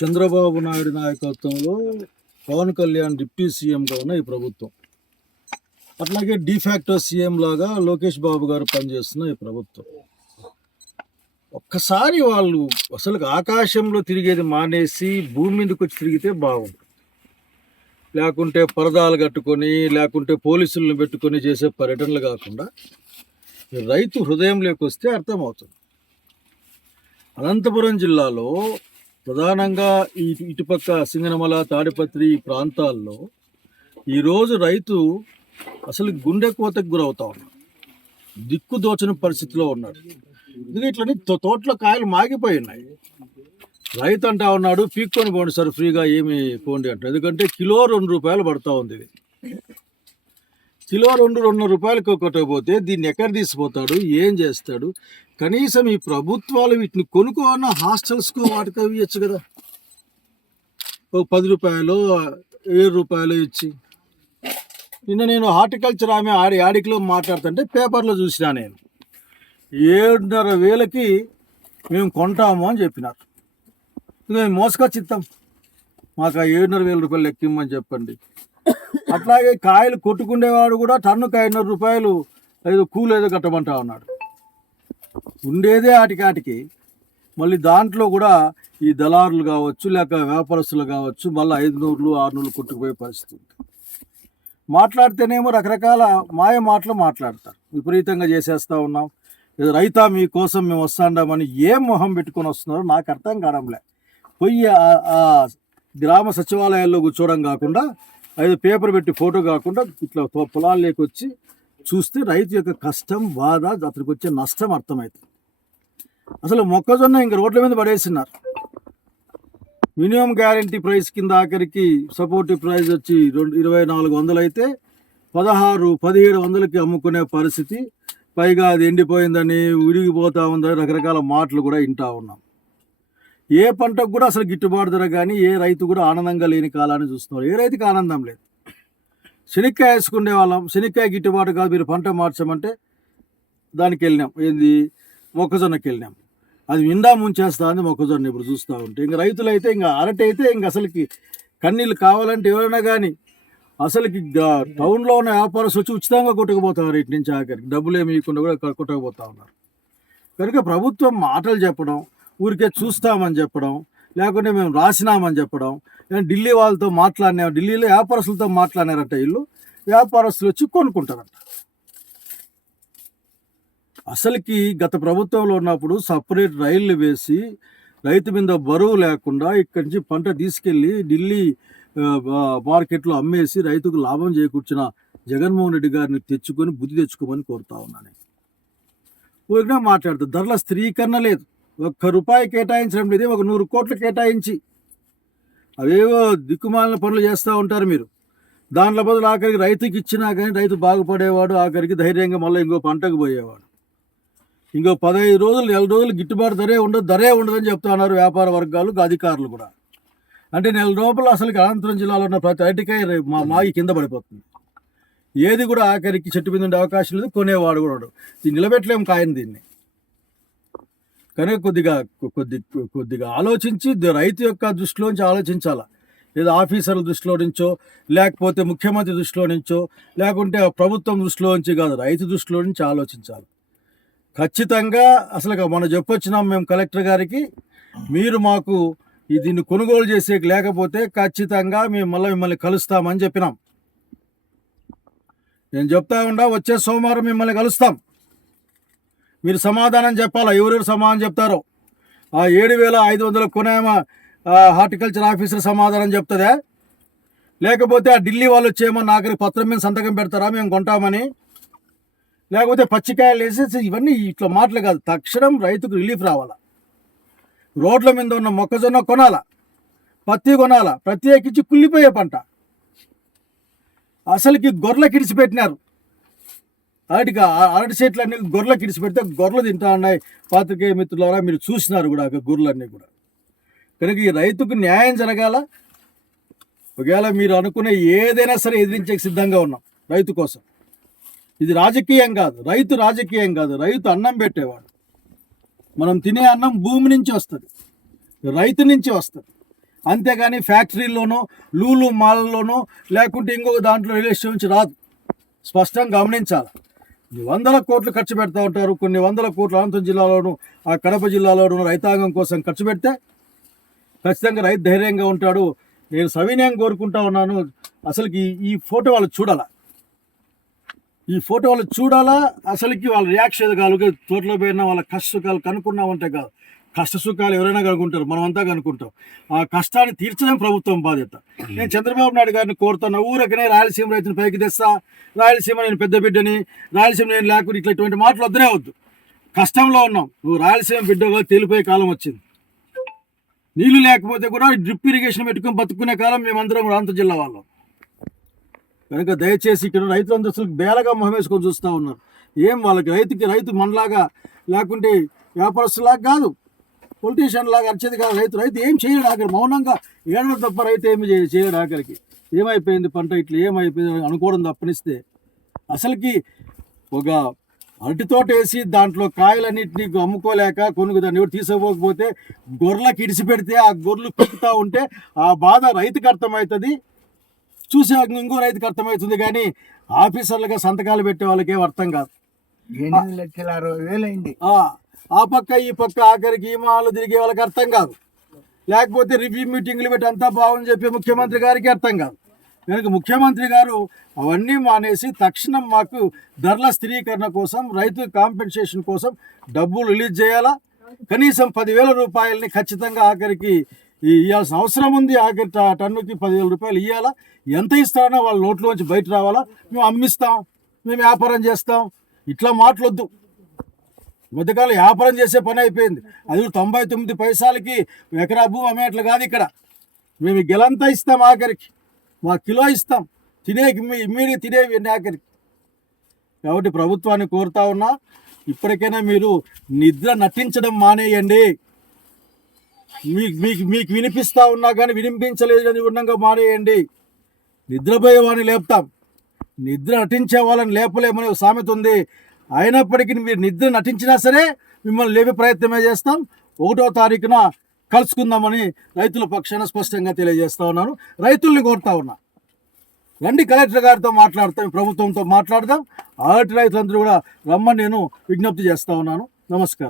చంద్రబాబు నాయుడు నాయకత్వంలో పవన్ కళ్యాణ్ డిప్యూటీ సీఎంగా ఉన్న ఈ ప్రభుత్వం, అట్లాగే డిఫాక్టో సీఎం లాగా లోకేష్ బాబు గారు పనిచేస్తున్న ఈ ప్రభుత్వం. ఒక్కసారి వాళ్ళు అసలు ఆకాశంలో తిరిగేది మానేసి భూమి మీదకి వచ్చి తిరిగితే బాగుంటుంది. లేకుంటే పరదాలు కట్టుకొని, లేకుంటే పోలీసులను పెట్టుకొని చేసే పర్యటనలు కాకుండా రైతు హృదయంలోకి వస్తే అర్థమవుతుంది. అనంతపురం జిల్లాలో ప్రధానంగా ఇటుపక్క సింగనమల, తాడిపత్రి ప్రాంతాల్లో ఈరోజు రైతు అసలు గుండె కోతకు గురవుతా ఉన్నాడు. దిక్కు దోచని పరిస్థితిలో ఉన్నాడు. ఎందుకంటే ఇట్లని తోటలో కాయలు మాగిపోయి ఉన్నాయి. రైతు అంటా ఉన్నాడు, పీక్కొని పోండి సార్, ఫ్రీగా ఏమి పోండి అంటారు. ఎందుకంటే కిలో 2 రూపాయలు పడుతూ ఉంది. ఇది కిలో 2-2.5 రూపాయలకు కొట్టకపోతే దీన్ని ఎక్కడ తీసిపోతాడు, ఏం చేస్తాడు? కనీసం ఈ ప్రభుత్వాలు వీటిని కొనుక్కోన్న హాస్టల్స్కో వాటికి ఇవ్వచ్చు కదా. ఒక 10 రూపాయలు 7 రూపాయలు ఇచ్చి. నిన్న నేను హార్టికల్చర్ ఆమె యాడికిలో మాట్లాడుతుంటే పేపర్లో చూసినా, నేను 7,500 మేము కొంటాము అని చెప్పినారు. మేము మోసుకొచ్చిస్తాం, మాకు 7,500 రూపాయలు లెక్కిమ్మని చెప్పండి. అట్లాగే కాయలు కొట్టుకునేవాడు కూడా టన్నుకు 500 రూపాయలు ఏదో కూలు ఏదో కట్టమంటా ఉన్నాడు. ఉండేదే ఆటికి మళ్ళీ దాంట్లో కూడా ఈ దళారులు కావచ్చు, లేక వ్యాపారస్తులు కావచ్చు, మళ్ళీ 500-600 కొట్టుకుపోయే పరిస్థితి ఉంది. మాట్లాడితేనేమో రకరకాల మాయ మాటలు మాట్లాడతారు. విపరీతంగా చేసేస్తూ ఉన్నాం, రైతా మీకోసం మేము వస్తాండామని ఏం మొహం పెట్టుకొని వస్తున్నారో నాకు అర్థం కావడంలే. పోయి ఆ గ్రామ సచివాలయాల్లో కూర్చోవడం కాకుండా, ఐదు పేపర్ పెట్టి ఫోటో కాకుండా ఇట్లా పొలాల్లోకి వచ్చి చూస్తే రైతు యొక్క కష్టం, బాధ, అతనికి వచ్చే నష్టం అర్థమవుతుంది. అసలు మొక్కజొన్న ఇంక రోడ్ల మీద పడేసినారు. మినిమం గ్యారంటీ ప్రైస్ కింద ఆఖరికి సపోర్టివ్ ప్రైస్ వచ్చి 2,400 అయితే 16,000-1700 అమ్ముకునే పరిస్థితి. పైగా అది ఎండిపోయిందని, విరిగిపోతూ ఉందని రకరకాల మాటలు కూడా వింటూ ఉన్నాం. ఏ పంటకు కూడా అసలు గిట్టుబాటు ధర కానీ ఏ రైతు కూడా ఆనందంగా లేని కాలాన్ని చూస్తున్నారు. ఏ రైతుకి ఆనందం లేదు. శనక్కాయ వేసుకునే వాళ్ళం, శనక్కాయ గిట్టుబాటు కాదు, మీరు పంట మార్చమంటే దానికి వెళ్ళినాం. ఏంది, మొక్కజొన్నకి వెళ్ళినాం. అది నిండా ముంచేస్తా ఉంది మొక్కజొన్న. ఇప్పుడు చూస్తూ ఉంటే ఇంకా రైతులు అయితే ఇంకా అరటి అయితే ఇంక అసలుకి కన్నీళ్ళు కావాలంటే ఎవరైనా కానీ అసలుకి టౌన్లో ఉన్న వ్యాపారస్తులు వచ్చి ఉచితంగా కొట్టుకుపోతున్నారు. ఇటు నుంచి ఆఖరికి డబ్బులు ఏమి ఇవ్వకుండా కూడా కొట్టుకుపోతూ ఉన్నారు. కనుక ప్రభుత్వం మాటలు చెప్పడం, ఊరికే చూస్తామని చెప్పడం, లేకుంటే మేము రాసినామని చెప్పడం, ఢిల్లీ వాళ్ళతో మాట్లాడినా, ఢిల్లీలో వ్యాపారస్తులతో మాట్లాడినారంట. వీళ్ళు వ్యాపారస్తులు వచ్చి కొనుక్కుంటారంట. అసలుకి గత ప్రభుత్వంలో ఉన్నప్పుడు సపరేట్ రైళ్లు వేసి రైతు మీద బరువు లేకుండా ఇక్కడి నుంచి పంట తీసుకెళ్ళి ఢిల్లీ మార్కెట్లో అమ్మేసి రైతుకు లాభం చేకూర్చిన జగన్మోహన్ రెడ్డి గారిని తెచ్చుకొని బుద్ధి తెచ్చుకోమని కోరుతా ఉన్నాను. ఊరికనే మాట్లాడుతుంది. ధరల స్థిరీకరణ లేదు, ₹1 కేటాయించడం లేదు, ఒక 100 కోట్లు కేటాయించి అవేవో దిక్కుమాలిన పనులు చేస్తూ ఉంటారు మీరు. దాంట్లో బదులు ఆఖరికి రైతుకి ఇచ్చినా కానీ రైతు బాగుపడేవాడు, ఆఖరికి ధైర్యంగా మళ్ళీ ఇంకో పంటకు పోయేవాడు. ఇంకో 15 రోజులు 4 రోజులు గిట్టుబాటు ధరే ఉండదని చెప్తా ఉన్నారు వ్యాపార వర్గాలు, అధికారులు కూడా. అంటే 4 రోజులు అసలు అనంతపురం జిల్లాలో ఉన్న ప్రతి అరటికాయ మాగి కింద పడిపోతుంది. ఏది కూడా ఆఖరికి చెట్టు మీద ఉండే అవకాశం లేదు, కొనేవాడు కూడా. దీన్ని నిలబెట్టలేము కాయని దీన్ని. కనుక కొద్దిగా ఆలోచించి రైతు యొక్క దృష్టిలోంచి ఆలోచించాలా. లేదా ఆఫీసర్ల దృష్టిలో నుంచో, లేకపోతే ముఖ్యమంత్రి దృష్టిలో నుంచో, లేకుంటే ప్రభుత్వం దృష్టిలో నుంచి కాదు, రైతు దృష్టిలో నుంచి ఆలోచించాలి. ఖచ్చితంగా అసలు మనం చెప్పొచ్చినాం మేము కలెక్టర్ గారికి, మీరు మాకు దీన్ని కొనుగోలు చేసే లేకపోతే ఖచ్చితంగా మేము మిమ్మల్ని కలుస్తామని చెప్పినాం. నేను చెప్తా ఉండా, వచ్చే సోమవారం మిమ్మల్ని కలుస్తాం. మీరు సమాధానం చెప్పాలా. ఎవరెవరు సమాధానం చెప్తారో. ఆ 7,500 కొనేమో హార్టికల్చర్ ఆఫీసర్ సమాధానం చెప్తుందా, లేకపోతే ఆ ఢిల్లీ వాళ్ళు వచ్చేమో ఆఖరి పత్రం మీద సంతకం పెడతారా మేము కొంటామని, లేకపోతే పచ్చికాయలు వేసేసి ఇవన్నీ ఇట్లా మాటలు కాదు. తక్షణం రైతుకు రిలీఫ్ రావాలా. రోడ్ల మీద ఉన్న మొక్కజొన్న కొనాలా, పత్తి కొనాలా, ప్రత్యేకించి కుళ్ళిపోయే పంట. అసలుకి గొర్రెలకు ఇడిచిపెట్టినారు. అరటి చెట్లన్నీ గొర్రెలకు ఇడిచిపెడితే గొర్రెలు తింటా ఉన్నాయి. పాత్రికేయ మిత్రులారా, మీరు చూసినారు కూడా గొర్రెలన్నీ కూడా. కనుక ఈ రైతుకు న్యాయం జరగాల. ఒకవేళ మీరు అనుకునే ఏదైనా సరే ఎదిరించే సిద్ధంగా ఉన్నాం రైతు కోసం. ఇది రాజకీయం కాదు, రైతు రాజకీయం కాదు, రైతు అన్నం పెట్టేవాడు. మనం తినే అన్నం భూమి నుంచి వస్తుంది, రైతు నుంచి వస్తుంది. అంతేగాని ఫ్యాక్టరీల్లోనో లూలు మాల్లోనో లేకుంటే ఇంకొక దాంట్లో రిలేషన్ నుంచి రాదు. స్పష్టంగా గమనించాలి. వందల కోట్లు ఖర్చు పెడతా ఉంటారు. కొన్ని వందల కోట్లు అనంతపురం జిల్లాలోను ఆ కడప జిల్లాలోను రైతాంగం కోసం ఖర్చు పెడితే ఖచ్చితంగా రైతు ధైర్యంగా ఉంటాడు. నేను సవినయం కోరుకుంటా ఉన్నాను. అసలుకి ఈ ఫోటో వాళ్ళు చూడాలా, ఈ ఫోటో వాళ్ళు చూడాలా. అసలుకి వాళ్ళ రియాక్షన్ కాదు. తోటలో పోయినా వాళ్ళ కష్ట సుఖాలు కనుక్కున్నామంటే కాదు, కష్ట సుఖాలు ఎవరైనా కనుక్కుంటారు, మనమంతా కనుక్కుంటాం. ఆ కష్టాన్ని తీర్చడం ప్రభుత్వం బాధ్యత. నేను చంద్రబాబు నాయుడు గారిని కోరుతున్నా, ఊరకనే రాయలసీమ రైతుని పైకి తెస్తా, రాయలసీమ నేను పెద్ద బిడ్డని, రాయలసీమ నేను లేకుండా ఇట్లాంటి మాటలు వద్దనే వద్దు. కష్టంలో ఉన్నాం. నువ్వు రాయలసీమ బిడ్డగా తేలిపోయే కాలం వచ్చింది. నీళ్లు లేకపోతే కూడా డ్రిప్ ఇరిగేషన్ పెట్టుకుని బతుకునే కాలం మేమందరం అనంతపురం జిల్లా వాళ్ళం. కనుక దయచేసి ఇక్కడ రైతులందరూ అసలు బేలగా మొహమేసుకొని చూస్తూ ఉన్నారు. ఏం వాళ్ళకి రైతు మనలాగా లేకుంటే వ్యాపారస్తులాగా కాదు, పొలిటీషియన్ లాగా అరిచేది కాదు. రైతు ఏం చేయడు ఆఖరి, మౌనంగా ఏడవ తప్ప రైతు ఏమి చేయడు ఆఖరికి. ఏమైపోయింది పంట ఇట్లా ఏమైపోయింది అనుకోవడం తప్పనిస్తే, అసలుకి ఒక అరటి తోట వేసి దాంట్లో కాయలన్నింటినీ అమ్ముకోలేక కొనుక్కు దాన్ని ఎవరు తీసుకోకపోతే గొర్రెలకు ఇడిచి పెడితే ఆ గొర్రెలు పీకుతూ ఉంటే ఆ బాధ రైతుకి అర్థమవుతుంది, చూసే ఇంకో రైతుకి అర్థమవుతుంది. కానీ ఆఫీసర్లుగా సంతకాలు పెట్టే వాళ్ళకి ఏం అర్థం కాదు. 8,60,000 అయింది. ఆ పక్క ఈ పక్క ఆఖరికి ఈ మాలు తిరిగే వాళ్ళకి అర్థం కాదు. లేకపోతే రివ్యూ మీటింగ్లు పెట్టి అంతా బాగుంది చెప్పి ముఖ్యమంత్రి గారికి అర్థం కాదు. కనుక ముఖ్యమంత్రి గారు అవన్నీ మానేసి తక్షణం మాకు ధరల స్థిరీకరణ కోసం, రైతు కాంపెన్సేషన్ కోసం డబ్బులు రిలీజ్ చేయాలా. కనీసం 10,000 రూపాయలని ఖచ్చితంగా ఆఖరికి ఇవ్వాల్సిన అవసరం ఉంది. ఆఖరి టన్నుకి 10,000 రూపాయలు ఇవ్వాలా. ఎంత ఇస్తారో వాళ్ళ నోట్లోంచి బయట రావాలా. మేము అమ్మిస్తాం, మేము వ్యాపారం చేస్తాం, ఇట్లా మాటలొద్దు. మధ్యకాలం వ్యాపారం చేసే పని అయిపోయింది. అది 99 పైసలకి ఎకరా భూమి అమ్మేట్లు కాదు. ఇక్కడ మేము గెలంతా ఇస్తాం, ఆఖరికి మా కిలో ఇస్తాం, ఇమ్మీడియట్ తినేవి ఆఖరికి. కాబట్టి ప్రభుత్వాన్ని కోరుతా ఉన్నా, ఇప్పటికైనా మీరు నిద్ర నటించడం మానేయండి. మీకు వినిపిస్తూ ఉన్నా కానీ వినిపించలేదు అని ఉండగా మానేయండి. నిద్రపోయేవాడిని లేపుతాం, నిద్ర నటించే వాళ్ళని లేపలేమనే ఒక సామెత ఉంది. అయినప్పటికీ మీరు నిద్ర నటించినా సరే మిమ్మల్ని లేపే ప్రయత్నమే చేస్తాం. 1వ తారీఖున కలుసుకుందామని రైతుల పక్షాన స్పష్టంగా తెలియజేస్తా ఉన్నాను. రైతుల్ని కోరుతా ఉన్నా, రండి కలెక్టర్ గారితో మాట్లాడతాం, ప్రభుత్వంతో మాట్లాడదాం. అలాంటి రైతులందరూ కూడా రమ్మని నేను విజ్ఞప్తి చేస్తా ఉన్నాను. నమస్కారం.